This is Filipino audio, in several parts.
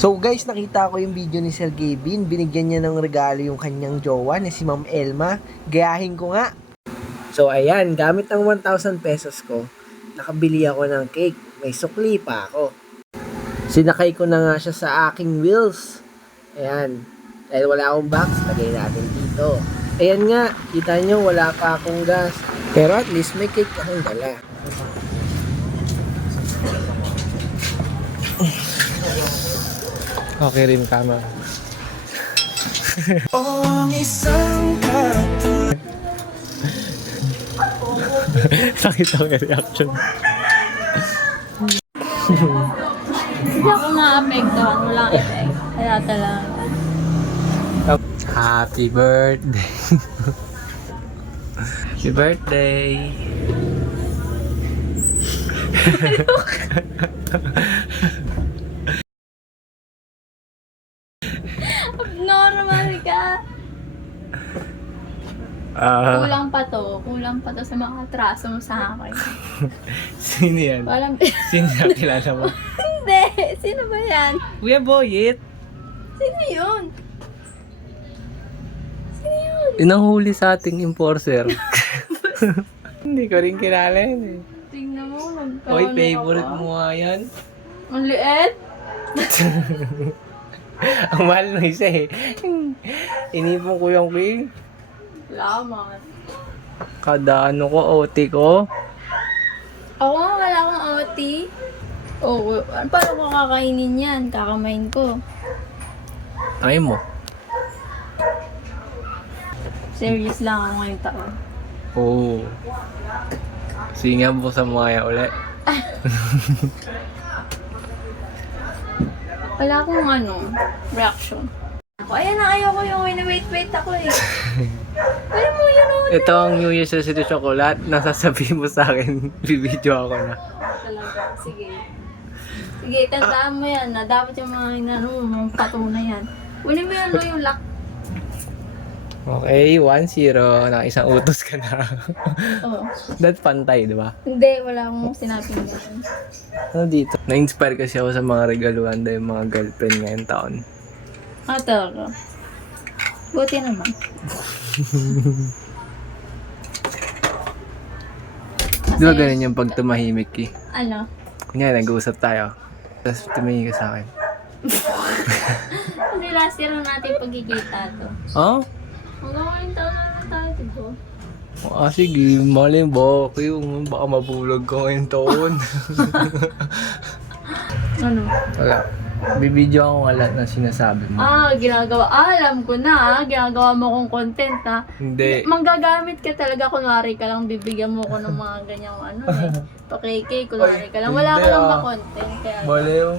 So guys, nakita ko yung video ni Sir Gavin. Binigyan niya ng regalo yung kanyang jowa na si Ma'am Elma. Gayahin ko nga. So ayan, gamit ang 1,000 pesos ko, nakabili ako ng cake. May sukli pa ako. Sinakay ko na nga siya sa aking wheels. Ayan. Dahil wala akong box, lagay natin dito. Ayan nga, kita nyo, wala pa akong gas. Pero at least may cake akong dala. Okay rin kama. Nakita ko yung reaction. Hindi ako na-apektuhan. Walang effect. Kaya talaga. Happy birthday. Happy birthday. Normal ka. Ah, Kulang pa to. Kulang pa to sa mga traso mo sa akin. sino yan? Walang... Sino yan kilala mo? Hindi! Sino ba yan? Kuya Boyet. Sino yun? Sino yun? Inanghuli sa ating enforcer. Hindi ko rin kilala yun eh. Tingnan mo. nagkaano Oy, favorite mo nga yan. Ang liit. Ang mahal ng isa eh. Inipon ko yung king. Salamat. Kada ano ko, OT ko. Ako nga wala akong OT. Oo. Oh, paano ko kakainin yan? Kakamain ko. Ay mo. Serious lang ako ngayong taon. Oo. Singa mo sa mga ulit. Wala akong ano, reaction. Ako, ayan na, ayaw ko yung wait-wait ako eh. Alam mo yun, oh. Ito ang New Year's Resolution Chocolate. Nasasabihin mo sa akin, bibidyo ako na. Talaga, sige. Sige, tandaan mo yan na dapat yung mga inano mo, mga patunay yan. Kunin mo yan, no, yung lock. Okay, 1-0. Na isang utos ka na. Oh. That pantay, di ba? Hindi, wala akong sinabing ganun. Ano dito? Na-inspire kasi ako sa mga regaluhan dahil mga girlfriend ngayong taon. Ah, talaga. Buti naman. Di ba ganun yung pag tumahimik eh? Ano? Kunyari, nag-uusap tayo. Tapos tumingin ka sa akin. Kasi last year na natin pagkikita to. Oh? Hanggang ngayong taon na naman tayo, diba? Ah, sige. Mali ba? Kayo, baka mabulag ka ngayong taon. Ano? Wala. Bibidyo ako nga lahat ng sinasabi mo. Ah, ginagawa. Ah, alam ko na ah. Ginagawa mo kong content ah. Hindi. Manggagamit ka talaga, kunwari ka lang, bibigyan mo ko ng mga ganyang ano eh. Pakiki, kunwari ka lang. Wala ka lang ah. ba content? Kaya, Mali yung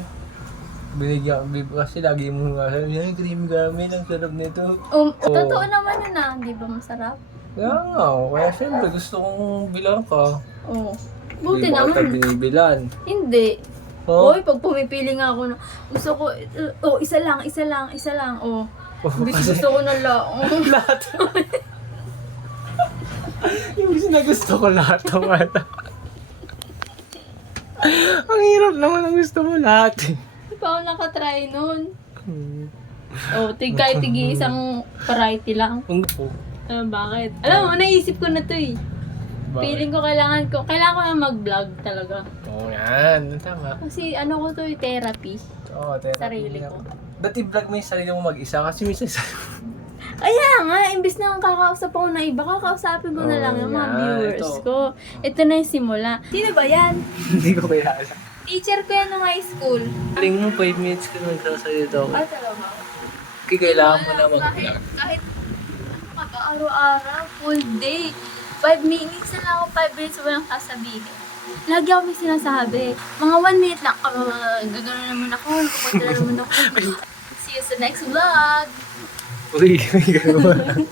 binigyan bib- kasi lagi mo nga sabi, yan, cream gummy, ang sarap nito. um, Oo. totoo naman yun ah. Di ba masarap? Kaya nga, oh, kaya syempre gusto kong bilang ka. Oo. Buti Hindi mo kita naman. binibilan. Hindi. Oh, Oy, pag pumipili nga ako, na, gusto ko, uh, oh, isa lang, isa lang, isa lang, oh. Hindi gusto ko na lang. lahat. yung na gusto ko lahat ano. Ang hirap naman ang gusto mo lahat. Hindi pa ako nakatry nun. Hmm. Oh, tig kahit tigi isang variety lang. Ang Ah, bakit? Alam mo, naisip ko na to eh. Feeling ko kailangan ko, kailangan ko na mag-vlog talaga. Oo, yan. Tama. Kasi ano ko to eh, therapy. Oo, therapy Sarili ko. Ba't i-vlog mo yung sarili mo mag-isa? Kasi minsan sa... Kaya nga, imbis na ang kakausap ako na iba, kakausapin ko na Oh, lang yung mga yan. viewers Ito. ko. Ito na yung simula. Sino ba yan? Hindi ko kilala. Teacher ko yan nung high school. Galing mo, 5 minutes ka nagsasalita ako. Ah, talaga? Kaya kailangan mo na mag-vlog. Kahit, kahit ano, araw-araw, full day. 5 minutes na lang ako, 5 minutes walang sasabihin. Lagi ako may sinasabi. Mga 1 minute lang, uh, gagano naman ako, nakapunta na naman ako. See you sa next vlog! Uy, may gano'n.